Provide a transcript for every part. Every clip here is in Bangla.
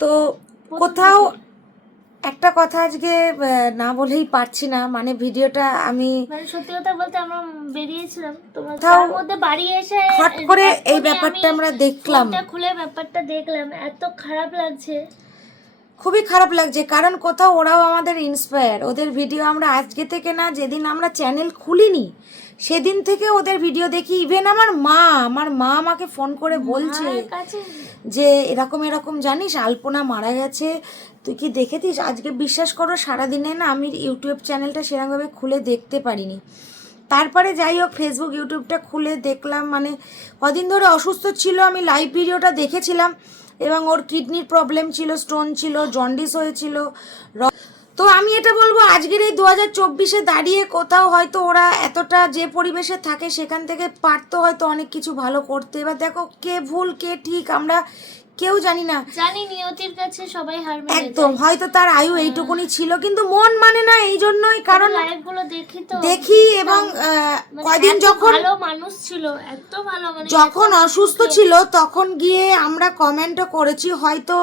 তো কোথাও একটা কথা আজকে না বলেই পারছি না। মানে ভিডিওটা আমি মানে সত্যি কথা বলতে আমরা বেরিয়েছিলাম। তোমার তার মধ্যে বাড়ি এসে হট করে এই ব্যাপারটা আমরা দেখলাম। খুলে ব্যাপারটা দেখলাম। এত খারাপ লাগছে। খুবই খারাপ লাগছে কারণ কোথাও ওরাও আমাদের ইন্সপায়ার ওদের ভিডিও আমরা আজকে থেকে না যেদিন আমরা চ্যানেল খুলিনি সেদিন থেকে ওদের ভিডিও দেখি। ইভেন আমার মা আমার মা আমাকে ফোন করে বলছে যে এরকম এরকম জানিস, আলপনা মারা গেছে। তুই কি দেখেছিস? আজকে বিশ্বাস করো, সারাদিনে না আমি ইউটিউব চ্যানেলটা সেরকমভাবে খুলে দেখতে পারিনি। তারপরে যাই হোক ফেসবুক ইউটিউবটা খুলে দেখলাম। মানে কদিন ধরে অসুস্থ ছিল, আমি লাইভ ভিডিওটা দেখেছিলাম। এবং ওর কিডনির প্রবলেম ছিল স্টোন ছিল জন্ডিস হয়েছিল। তো আমি এটা বলব, আজকের এই দু হাজার চব্বিশে দাঁড়িয়ে কোথাও হয়তো ওরা এতটা যে পরিবেশে থাকে সেখান থেকে পারতো হয়তো অনেক কিছু ভালো করতে। এবার দেখো কে ভুল, কে ঠিক, আমরা কেউ জানি না। জানি নিয়তির কাছে সবাই হার মেনে একদম হয়তো তার আয়ু এইটুকুনি ছিল কিন্তু মন মানে না এই জন্যই কারণ লাইভগুলো দেখি তো। দেখি এবং মানে কয়দিন যখন ভালো মানুষ ছিল এত ভালো মানে যখন অসুস্থ ছিল তখন গিয়ে আমরা কমেন্টও করেছি হয়তো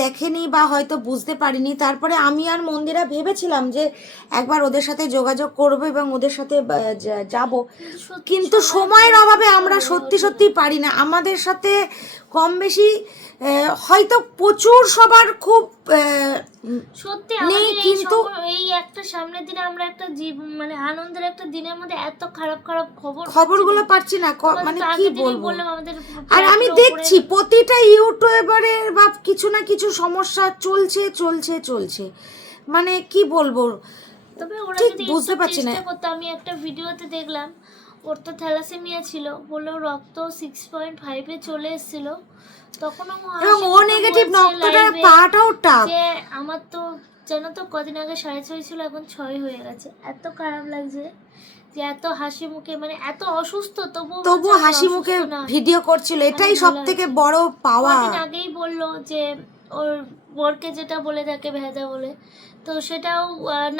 দেখেনি বা হয়তো বুঝতে পারিনি। তারপরে আমি আর মন্দিরা ভেবেছিলাম যে একবার ওদের সাথে যোগাযোগ করব এবং ওদের সাথে যাব। কিন্তু সময়ের অভাবে আমরা সত্যি সত্যি পারি না। আমাদের সাথে কম বেশি হয়তো প্রচুর সবার খুব সত্যি আমাদের এই কিন্তু- এই একটা সামনের দিনে আমরা একটা মানে আনন্দের একটা দিনের মধ্যে এত খারাপ খারাপ খবর খবরগুলো পাচ্ছি না মানে কি বলব? আর আমি দেখছি প্রতিটা ইউটিউবারের বা কিছু না কিছু সমস্যা চলছে চলছে চলছে। মানে কি বলব? তবে ওরা যদি বুঝতে পারছি না। আমি একটা ভিডিওতে দেখলাম ওর তো থ্যালাসেমিয়া ছিল বলল রক্ত সিক্স পয়েন্ট ফাইভে চলে এসেছিল। তখনও ও নেগেটিভ পাটাও যে আমার তো জানো তো কদিন আগে সাড়ে ছয় ছিল এখন ছয় হয়ে গেছে। এত খারাপ লাগছে যে এত হাসি মুখে মানে এত অসুস্থ তবু তবু হাসি মুখে ভিডিও করছিল এটাই সব থেকে বড় পাওয়া। আগেই বলল যে ওর বরকে যেটা বলে থাকে ভেজা বলে। তো সেটাও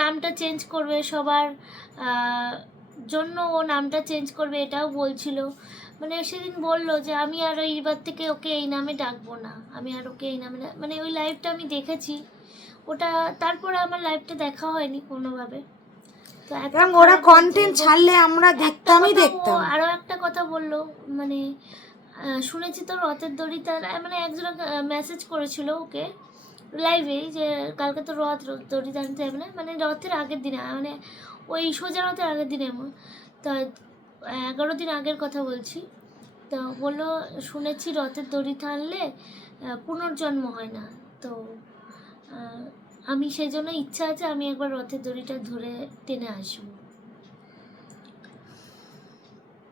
নামটা চেঞ্জ করবে সবার আহ, জন্য ও নামটা চেঞ্জ করবে এটাও বলছিল। মানে সেদিন বলল যে আমি আর এইবার থেকে ওকে এই নামে ডাকবো না। আমি আর ওকে এই নামে মানে ওই লাইভটা আমি দেখেছি। ওটা তারপরে আমার লাইভটা দেখা হয়নি কোনোভাবে। ওরা কন্টেন্ট ছাড়লে আমরা দেখতামই দেখতাম। আরও একটা কথা বলল মানে শুনেছি তো রথের দড়ি তার মানে একজন মেসেজ করেছিল ওকে। লাইভে যে কালকে তো রথ দড়ি টানতে হবে না মানে রথের আগের দিনে মানে ওই সোজা রথের আগের দিনে এমন। তা এগারো দিন আগের কথা বলছি। তো বলল, শুনেছি রথের দড়ি টানলে পুনর্জন্ম হয় না। তো আমি সেই জন্য ইচ্ছা আছে আমি একবার রথের দড়িটা ধরে টেনে আসব।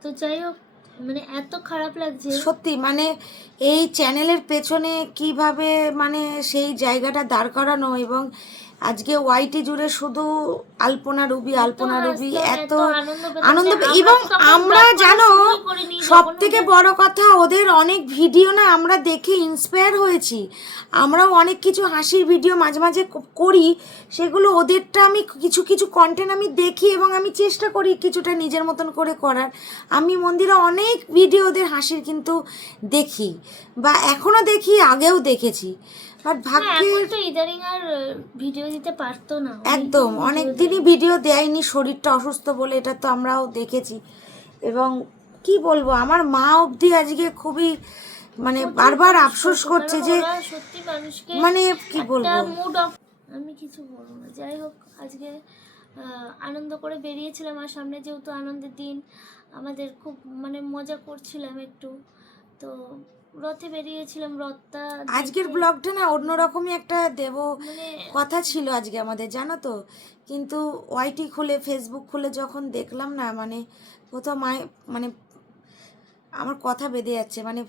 তো যাই হোক মানে এত খারাপ লাগছে। সত্যি মানে এই চ্যানেলের পেছনে কীভাবে মানে সেই জায়গাটা দাঁড় করানো এবং আজকে ওয়াইটি জুড়ে শুধু আলপনা রুবি আলপনা রুবি এত আনন্দ এবং আমরা জানো সব থেকে বড় কথা ওদের অনেক ভিডিও না আমরা দেখে ইন্সপায়ার হয়েছি। আমরাও অনেক কিছু হাসির ভিডিও মাঝে মাঝে করি সেগুলো ওদেরটা আমি কিছু কিছু কন্টেন্ট আমি দেখি এবং আমি চেষ্টা করি কিছুটা নিজের মতন করে করার। আমি মন্দিরে অনেক ভিডিও ওদের হাসির কিন্তু দেখি বা এখনও দেখি আগেও দেখেছি। বাট হ্যাঁ, ভাগ্যের তো ইদারিং আর ভিডিও দিতে পারতো না। একদম অনেক দিনই ভিডিও দেয়নি শরীরটা অসুস্থ বলে এটা তো আমরাও দেখেছি। এবং কি বলব আমার মা অবধি আজকে খুবই মানে বারবার আফসোস করছে যে সত্যি মানুষকে মানে কি বলব? আমি কিছু বলব না। যাই হোক আজকে আনন্দ করে বেরিয়েছিলাম আর সামনে যেহেতু আনন্দের দিন আমাদের খুব মানে মজা করছিলাম একটু। তো রথে বেরিয়েছিলাম রথটা আজকের ব্লগটা না অন্যরকমই একটা দেব মানে কথা ছিল আজকে আমাদের জানো তো? কিন্তু ওয়াইটি খুলে ফেসবুক খুলে যখন দেখলাম না মানে কোথাও মায় মানে আমার কথা বেঁধে যাচ্ছে মানে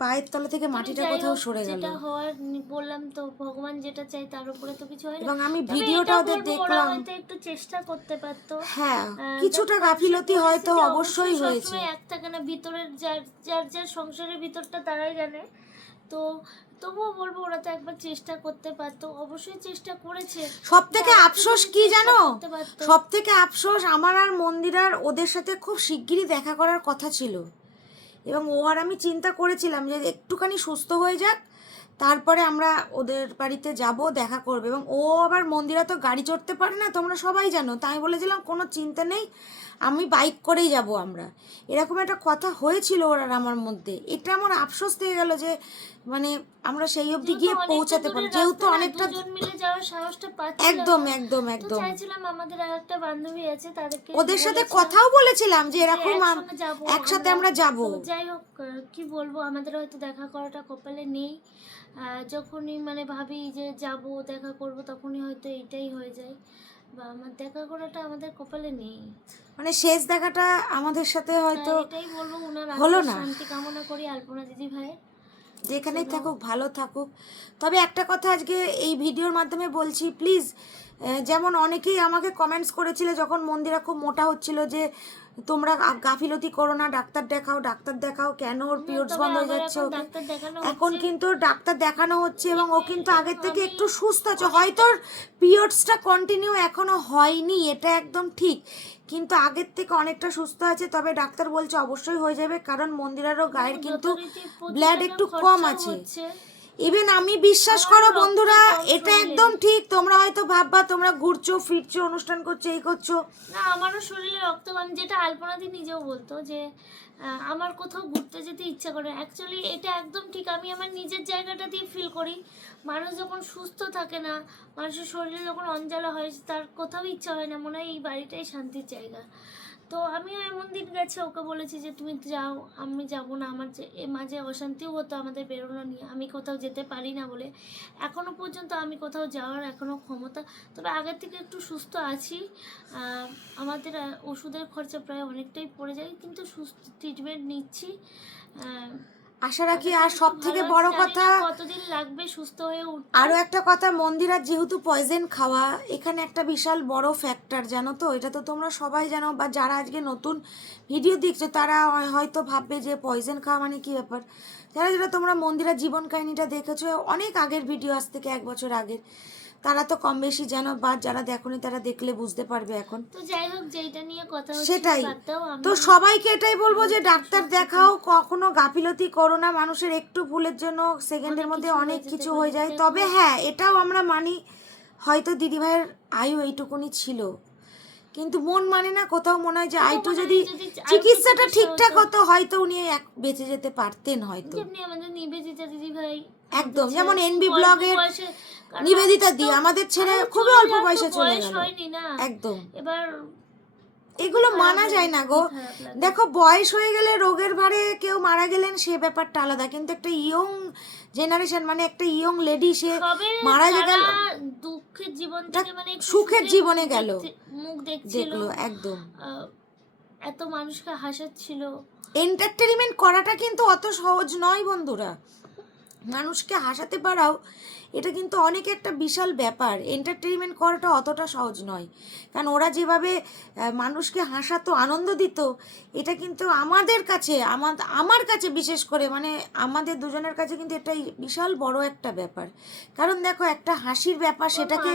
পায়ের তলা থেকে মাটিটা কোথাও সরে গেল। যেটা হওয়ার বললাম তো ভগবান যেটা চাই তার উপরে তো কিছু হয় না। এবং আমি ভিডিওটা ওদের দেখলাম। হয়তো একটু চেষ্টা করতে পারতো। হ্যাঁ কিছুটা গাফিলতি হয়তো অবশ্যই হয়েছে। এক থাকে না ভিতরের যার যার যার সংসারের ভিতরটা তারাই জানে। তো তবুও বলব ওরা তো একবার চেষ্টা করতে পারতো অবশ্যই চেষ্টা করেছে। সব থেকে আফসোস কি জানো? সব থেকে আফসোস আমার আর মন্দিরার ওদের সাথে খুব শিগগিরই দেখা করার কথা ছিল। এবং ও আর আমি চিন্তা করেছিলাম যে একটুখানি সুস্থ হয়ে যাক, তারপরে আমরা ওদের বাড়িতে যাব, দেখা করবে। এবং ও আবার মন্দিরা তো গাড়ি চড়তে পারে না, তোমরা সবাই জানো। তাই বলেছিলাম, কোনো চিন্তা নেই। আমি বাইক করেই যাব আমরা। এরকম একটা কথা হয়েছিল ওর আমার মধ্যে। এটা আমার আফসোস থেকে গেল যে মানে আমরা সেই অবধি গিয়ে পৌঁছাতে পারি। যেহেতু অনেকটা দুজন মিলে যাওয়ার সাহসটা একদম একদম একদম। চাইছিলাম আমাদের আর একটা বান্ধবী আছে তাদেরকে ওদের সাথে কথাও বলেছিলাম যে এরকম একসাথে আমরা যাব। যাই হোক কি বলব? আমাদের হয়তো দেখা করাটা কপালে নেই। যখনই মানে ভাবি যে যাব দেখা করব তখনই হয়তো এইটাই হয়ে যায়। বা আমার দেখা করাটা আমাদের কপালে নেই। মানে শেষ দেখাটা আমাদের সাথে হয়তো এটাই বলব ওনার হলো না। শান্তি কামনা করি আলপনা দিদি ভাই যেখানেই থাকুক ভালো থাকুক। তবে একটা কথা আজকে এই ভিডিওর মাধ্যমে বলছি প্লিজ যেমন অনেকেই আমাকে কমেন্টস করেছিল যখন মন্দিরা খুব মোটা হচ্ছিল যে তোমরা গাফিলতি করো না ডাক্তার দেখাও ডাক্তার দেখাও কেন ওর পিরিয়ডস বন্ধ হয়ে যাচ্ছে এখন ওকে? এখন কিন্তু ডাক্তার দেখানো হচ্ছে এবং ও কিন্তু আগের থেকে একটু সুস্থ আছে। হয়তো পিরিয়ডসটা কন্টিনিউ এখনও হয়নি এটা একদম ঠিক। কিন্তু আগের থেকে অনেকটা সুস্থ আছে তবে ডাক্তার বলছে অবশ্যই হয়ে যাবে কারণ মন্দিরারও গায়ের কিন্তু ব্লাড একটু কম আছে। ইভেন আমি বিশ্বাস করো বন্ধুরা এটা একদম ঠিক। তোমরা হয়তো ভাববা তোমরা ঘুরছো ফিরছো অনুষ্ঠান করছ এই করছ। না আমারও শরীরে রক্ত কম যেটা আলপনাদি নিজেও বলতো যে আমার কোথাও ঘুরতে যেতে ইচ্ছা করে। অ্যাকচুয়ালি এটা একদম ঠিক। আমি আমার নিজের জায়গাটা দিয়ে ফিল করি। মানুষ যখন সুস্থ থাকে না মানুষের শরীরে যখন অঞ্জালা হয় তার কোথাও ইচ্ছা হয় না। মনে হয় এই বাড়িটাই শান্তির জায়গা। তো আমিও এমন দিন গেছে, ওকে বলেছি যে, তুমি যাও, আমি যাব না। আমার যে, এ মাঝে অশান্তিও হতো আমাদের বেরোনো নিয়ে। আমি কোথাও যেতে পারি না বলে। এখনও পর্যন্ত আমি কোথাও যাওয়ার এখনও ক্ষমতা। তবে আগের থেকে একটু সুস্থ আছি। আমাদের ওষুধের খরচা প্রায় অনেকটাই পড়ে যায়, কিন্তু সুস্থ ট্রিটমেন্ট নিচ্ছি। আশা রাখি আর সব থেকে বড় কথা কতদিন লাগবে সুস্থ হয়ে উঠতে? আরও একটা কথা মন্দিরার যেহেতু পয়জেন খাওয়া এখানে একটা বিশাল বড় ফ্যাক্টর জানো তো? এটা তো তোমরা সবাই জানো বা যারা আজকে নতুন ভিডিও দেখছ তারা হয়তো ভাববে যে পয়জেন খাওয়া মানে কি ব্যাপার? যারা যারা তোমরা মন্দিরার জীবন কাহিনীটা দেখেছ অনেক আগের ভিডিও আজ থেকে এক বছর আগের। তারা তো কম বেশি যেন বা যারা দেখোনি তারা দেখলে বুঝতে পারবে এখন। তো যাই হোক যেটা নিয়ে কথা সেটাই। তো সবাইকে এটাই বলব যে ডাক্তার দেখাও কখনো গাফিলতি করো না মানুষের একটু ভুলের জন্য সেকেন্ডের মধ্যে অনেক কিছু হয়ে যায়। তবে হ্যাঁ এটাও আমরা মানি হয়তো দিদিভাইয়ের আয়ু এইটুকুনি ছিল। কিন্তু মন মানে না কোথাও মনে হয় যে আইটু যদি চিকিৎসাটা ঠিকঠাক হতো। হয়তো উনি এক বেঁচে যেতে পারতেন হয়তো। আমাদের নিবেদিতা দিদি ভাই একদম, যেমন NB খুব অল্প ব্লগের নিবেদিতা দি আমাদের ছেলে খুবই অল্প বয়সে চলে গেল। একদম। এবার এগুলো মানা যায় না গো। দেখো বয়স হয়ে গেলে রোগের ভারে কেউ মারা গেলেন সে ব্যাপারটা আলাদা। কিন্তু একটা ইয়ং জেনারেশন মানে একটা ইয়ং লেডি সে মারা যে গেল দুঃখের জীবন থেকে মানে সুখের জীবনে গেল। মুখ দেখছিল। একদম। এত মানুষকে হাসাচ্ছিল। এন্টারটেনমেন্ট করাটা কিন্তু অত সহজ নয় বন্ধুরা। মানুষকে হাসাতে পারাও এটা কিন্তু অনেক একটা বিশাল ব্যাপার। এন্টারটেনমেন্ট করাটা অতটা সহজ নয়। কারণ ওরা যেভাবে মানুষকে হাসাতো আনন্দ দিত এটা কিন্তু আমাদের কাছে আমার আমার কাছে বিশেষ করে মানে আমাদের দুজনের কাছে কিন্তু এটা বিশাল বড় একটা ব্যাপার। কারণ দেখো একটা হাসির ব্যাপার সেটাকে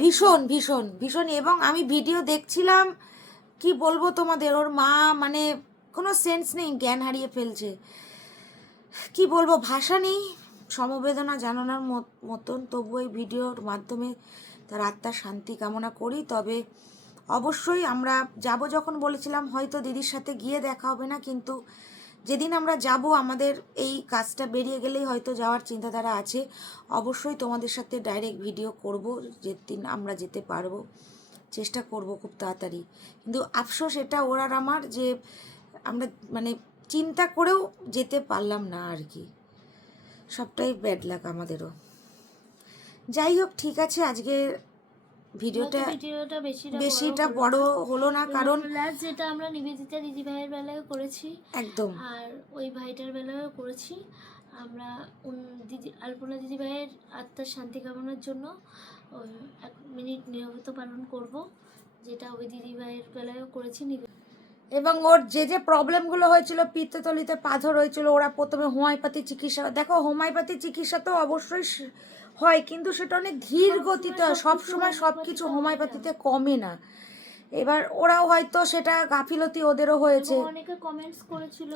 ভীষণ ভীষণ ভীষণ। এবং আমি ভিডিও দেখছিলাম কি বলব তোমাদের ওর মা মানে কোনো সেন্স নেই জ্ঞান হারিয়ে ফেলছে। কি বলব, ভাষা নেই। সমবেদনা জানানোর মত- মতন তবু এই ভিডিওর মাধ্যমে তার আত্মার শান্তি কামনা করি। তবে অবশ্যই আমরা যাব যখন বলেছিলাম, হয়তো দিদির সাথে গিয়ে দেখা হবে না, কিন্তু যেদিন আমরা যাব, আমাদের এই কাজটা বেরিয়ে গেলেই হয়তো যাওয়ার চিন্তাধারা আছে। অবশ্যই তোমাদের সাথে ডাইরেক্ট ভিডিও করব, যেদিন আমরা যেতে পারব। চেষ্টা করব খুব তাড়াতাড়ি। কিন্তু আফসোস, এটা ওর আর আমার যে আমরা মানে চিন্তা করেও যেতে পারলাম না আর কি। সবটাই ব্যাড লাক আমাদেরও। যাই হোক ঠিক আছে আজকে ভিডিওটা ভিডিওটা বেশিটা বড় হলো না। কারণ লাস্ট যেটা আমরা নিবেদিতা দিদি ভাইয়ের বেলায় করেছি একদম। আর ওই ভাইটার বেলায়ও করেছি। আমরা দিদি আলপনা দিদি ভাইয়ের আত্মার শান্তি কামনার জন্য এক মিনিট নিরবতা পালন করব যেটা ওই দিদি ভাইয়ের বেলায়ও করেছি। নিবে- এবং ওর যে যে প্রবলেমগুলো হয়েছিল পিত্ততলিতে পাথর হয়েছিল ওরা প্রথমে হোমিওপ্যাথি চিকিৎসা দেখো হোমিওপ্যাথি চিকিৎসা তো অবশ্যই হয় কিন্তু সেটা অনেক ধীর গতিতে হয়। সবসময় সব কিছু। হোমিওপ্যাথিতে কমে না। এবার ওরাও হয়তো সেটা গাফিলতি ওদেরও হয়েছে। অনেকে কমেন্টস করেছিল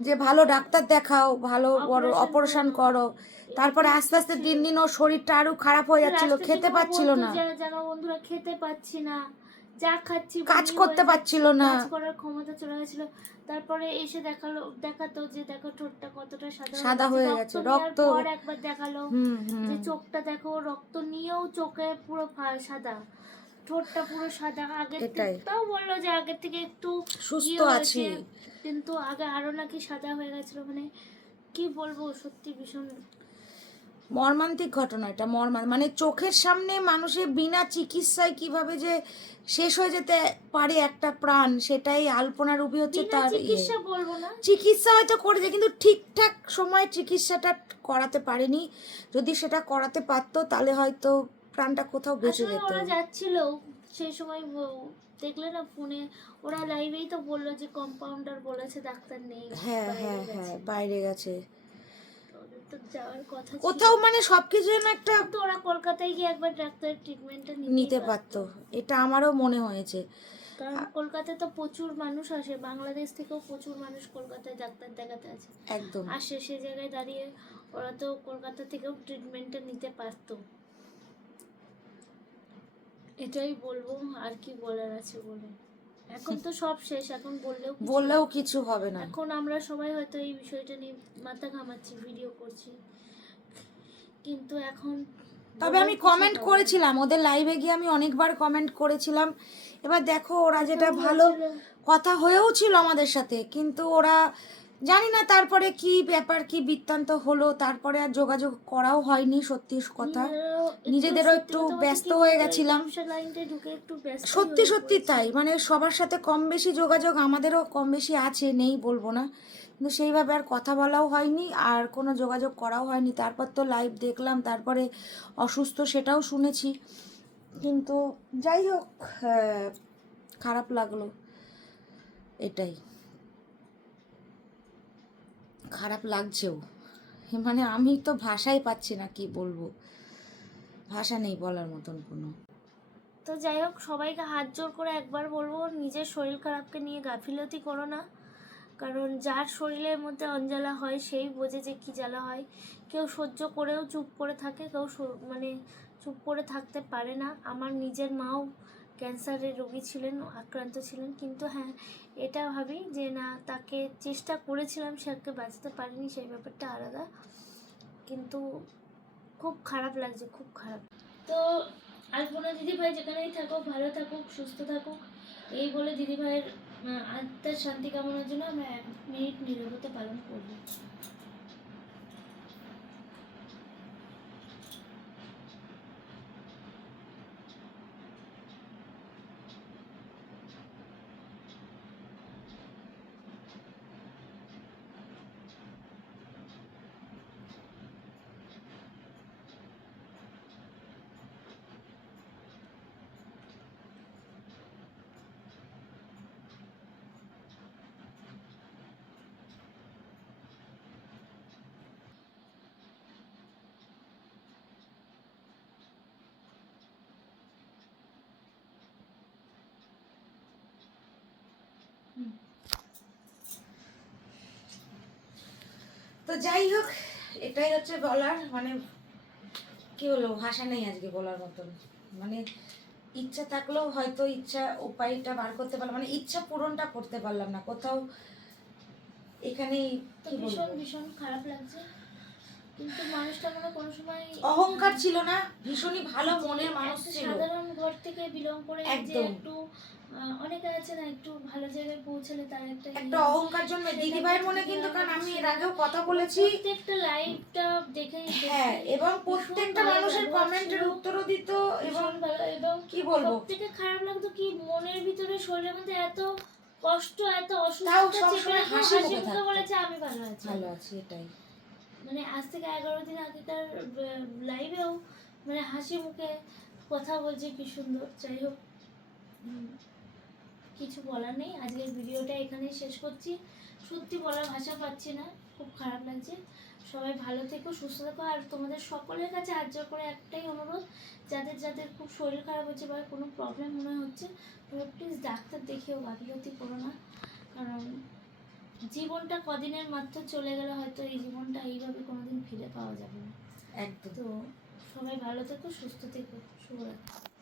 যে ভালো ডাক্তার দেখাও ভালো বড় অপারেশন করো। তারপরে আস্তে আস্তে দিন দিন ওর শরীরটা আরও খারাপ হয়ে যাচ্ছিল খেতে পাচ্ছিল না। জানো বন্ধুরা খেতে পাচ্ছি না। যা খাচ্ছি কাজ করতে পারছিল না। কাজ করার ক্ষমতা চলে গেছিল। তারপরে এসে দেখাল দেখাতো যে দেখো ঠোঁটটা কতটা সাদা সাদা হয়ে গেছে, রক্ত- পর একবার দেখাল যে চোখটা দেখো রক্ত নিয়েও চোখে পুরো সাদা। ঠোঁটটা পুরো সাদা। আগের থেকে তাও বলল যে আগের থেকে একটু সুস্থ ইয়ে আছি। কিন্তু আগে আরও নাকি সাদা হয়ে গেছিল। মানে কি বলব সত্যি ভীষণ মর্মান্তিক ঘটনা এটা মর্মান মানে চোখের সামনে মানুষের বিনা চিকিৎসায় কীভাবে যে শেষ হয়ে যেতে পারে একটা প্রাণ সেটাই আলপনা রূপী হচ্ছে তার ইয়ে। চিকিৎসা বলব না। চিকিৎসা হয়তো করেছে কিন্তু ঠিকঠাক সময় চিকিৎসাটা করাতে পারেনি। যদি সেটা করাতে পারতো তাহলে হয়তো প্রাণটা কোথাও বেঁচে যেত। ওরা যাচ্ছিল সেই সময় দেখলে না ফোনে ওরা লাইভেই তো বলল যে কম্পাউন্ডার বলেছে ডাক্তার নেই হ্যাঁ হ্যাঁ হ্যাঁ বাইরে গেছে। যাওয়ার কথা কোথাও মানে সবকিছু যেন একটা তো ওরা কলকাতায় গিয়ে একবার ডাক্তারের ট্রিটমেন্টটা নিতে পারতো। এটা আমারও মনে হয়েছে। কারণ কলকাতায় তো প্রচুর মানুষ আসে বাংলাদেশ থেকেও প্রচুর মানুষ কলকাতায় ডাক্তার দেখাতে আছে একদম। আসে সে জায়গায় দাঁড়িয়ে ওরা তো কলকাতা থেকেও ট্রিটমেন্টটা নিতে পারতো। এটাই বলব আর কি বলার আছে বলে। এখন তো সব শেষ এখন বললেও বললেও কিছু হবে না। এখন আমরা সবাই হয়তো এই বিষয়টা নিয়ে মাথা ঘামাচ্ছি ভিডিও করছি। কিন্তু এখন তবে আমি কমেন্ট করেছিলাম ওদের লাইভে গিয়ে আমি অনেকবার কমেন্ট করেছিলাম। এবার দেখো ওরা যেটা ভালো কথা হয়েও ছিল আমাদের সাথে কিন্তু ওরা জানি না তারপরে কি ব্যাপার কি বৃত্তান্ত হলো তারপরে আর যোগাযোগ করাও হয়নি সত্যি কথা। নিজেদেরও একটু ব্যস্ত হয়ে গেছিলাম। সত্যি সত্যি তাই। মানে সবার সাথে কম বেশি যোগাযোগ আমাদেরও কম বেশি আছে নেই বলব না। কিন্তু সেইভাবে আর কথা বলাও হয়নি আর কোনো যোগাযোগ করাও হয়নি। তারপর তো লাইভ দেখলাম তারপরে অসুস্থ সেটাও শুনেছি। কিন্তু যাই হোক আহ, খারাপ লাগল। এটাই। খারাপ লাগছেও। মানে আমি তো ভাষাই পাচ্ছি না কি বলব। ভাষা নেই বলার মতন কোনো। তো যাই হোক, সবাইকে হাত জোর করে একবার বলব, নিজের শরীর খারাপকে নিয়ে গাফিলতি করো না। কারণ যার শরীরের মধ্যে অঞ্জালা হয়, সেই বোঝে যে কী জ্বালা হয়। কেউ সহ্য করেও চুপ করে থাকে, কেউ মানে চুপ করে থাকতে পারে না। আমার নিজের মাও ক্যান্সারের রোগী ছিলেন, আক্রান্ত ছিলেন। কিন্তু হ্যাঁ এটা ভাবি যে না, তাকে চেষ্টা করেছিলাম সেকে বাঁচতে পারিনি, সেই ব্যাপারটা আলাদা। কিন্তু খুব খারাপ লাগছে, খুব খারাপ। তো আলপনা দিদিভাই যেখানেই থাকুক, ভালো থাকুক, সুস্থ থাকুক, এই বলে দিদিভাইয়ের ভাইয়ের আত্মার শান্তি কামনার জন্য আমরা এক মিনিট নিরবতা পালন করব। তো যাই হোক এটাই হচ্ছে বলার মানে কি বলব ভাষা নেই আজকে বলার মতন। মানে ইচ্ছা থাকলেও হয়তো ইচ্ছা উপায়টা বার করতে পারলাম মানে ইচ্ছা পূরণটা করতে পারলাম না। কোথাও এখানে ভীষণ ভীষণ খারাপ লাগছে। কিন্তু মানুষটা মানে কোনো সময় অহংকার ছিল না ভীষণই ভালো মনের মানুষ ছিল। সাধারণ ঘর থেকে বিলং করে যে একটু অনেকে আছে না একটু ভালো জায়গায় পৌঁছালে তার একটা একটা। অহংকার জন্য দিদি ভাইয়ের মনে কিন্তু কারণ আমি এর আগেও কথা বলেছি। প্রত্যেকটা লাইভটা দেখে হ্যাঁ এবং প্রত্যেকটা মানুষের কমেন্টের উত্তরও দিত এবং এবং কি বলব? খারাপ লাগতো কি মনের ভিতরে শরীরের মধ্যে এত কষ্ট এত অসুস্থতা চেপে হাসি মুখে মুখে বলেছে আমি ভালো আছি। ভালো আছে এটাই। মানে আজ থেকে এগারো দিন আগেকার লাইভেও মানে হাসি মুখে কথা বলছে কি সুন্দর। যাই হোক কিছু বলার নেই। আজকের ভিডিওটা এখানেই শেষ করছি। সত্যি বলার ভাষা পাচ্ছি না খুব খারাপ লাগছে। সবাই ভালো থেকো সুস্থ থেকো। আর তোমাদের সকলের কাছে আর্য করে একটাই অনুরোধ যাদের যাদের খুব শরীর খারাপ হচ্ছে বা কোনো প্রবলেম মনে হচ্ছে তোমরা প্লিজ ডাক্তার দেখিও গাফিলতি করো না। কারণ জীবনটা কদিনের মাত্র চলে গেলে হয়তো এই জীবনটা এইভাবে কোনোদিন ফিরে পাওয়া যাবে না। একদম। তো সবাই ভালো থেকো সুস্থ থেকো। 对。